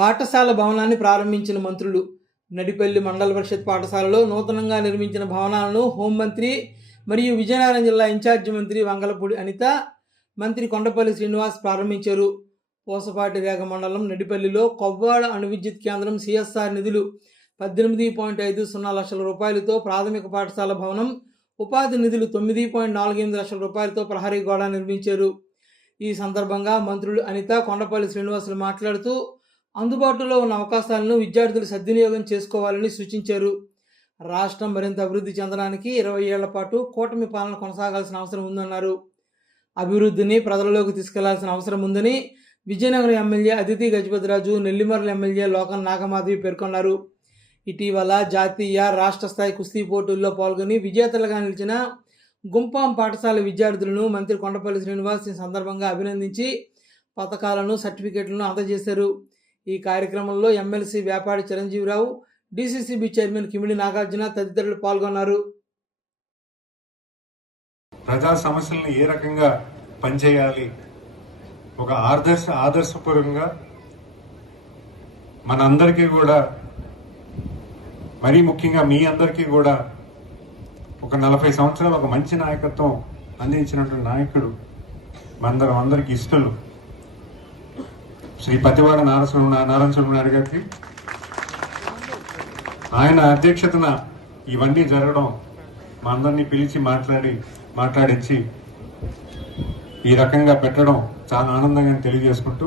పాఠశాల భవనాన్ని ప్రారంభించిన మంత్రులు. నడిపల్లి మండల పరిషత్ పాఠశాలలో నూతనంగా నిర్మించిన భవనాలను హోంమంత్రి మరియు విజయనగరం జిల్లా ఇన్ఛార్జి మంత్రి వంగలపూడి అనిత, మంత్రి కొండపల్లి శ్రీనివాస్ ప్రారంభించారు. పూసపాటి రేగ మండలం నడిపల్లిలో కొవ్వాడ అణు విద్యుత్ కేంద్రం సిఎస్ఆర్ నిధులు 18.50 లక్షల రూపాయలతో ప్రాథమిక పాఠశాల భవనం, ఉపాధి నిధులు 9.48 లక్షల రూపాయలతో ప్రహరీ గోడ నిర్మించారు. ఈ సందర్భంగా మంత్రులు అనిత, కొండపల్లి శ్రీనివాసులు మాట్లాడుతూ అందుబాటులో ఉన్న అవకాశాలను విద్యార్థులు సద్వినియోగం చేసుకోవాలని సూచించారు. రాష్ట్రం మరింత అభివృద్ధి చెందడానికి 20 ఏళ్ల పాటు కూటమి పాలన కొనసాగాల్సిన అవసరం ఉందన్నారు. అభివృద్ధిని ప్రజలలోకి తీసుకెళ్లాల్సిన అవసరం ఉందని విజయనగరం ఎమ్మెల్యే అదితి గజపతిరాజు, నెల్లిమర్ల ఎమ్మెల్యే లోకన్ నాగమాధవి పేర్కొన్నారు. ఇటీవల జాతీయ, రాష్ట్ర స్థాయి కుస్తీ పోటీల్లో పాల్గొని విజేతలుగా నిలిచిన గుంపాం పాఠశాల విద్యార్థులను మంత్రి కొండపల్లి శ్రీనివాస్ ఈ సందర్భంగా అభినందించి పథకాలను, సర్టిఫికెట్లను అందజేశారు. ఈ కార్యక్రమంలో ఎమ్మెల్సీ వ్యాపారి చిరంజీవిరావు, డిసిసిబి చైర్మన్ కిమిడి నాగార్జున తదితరులు పాల్గొన్నారు. ప్రజా సమస్యలను ఏ రకంగా పనిచేయాలి, ఒక ఆదర్శపూర్వకంగా మనందరికీ కూడా, మరీ ముఖ్యంగా మీ అందరికీ కూడా ఒక 40 సంవత్సరాలు ఒక మంచి నాయకత్వం అందించినటువంటి నాయకుడు, అందరికి ఇష్టలు శ్రీ పతివాడ నారాయణ నాయుడు గారికి, ఆయన అధ్యక్షతన ఇవన్నీ జరగడం, మా అందరినీ పిలిచి మాట్లాడించి ఈ రకంగా పెట్టడం చాలా ఆనందంగా తెలియజేసుకుంటూ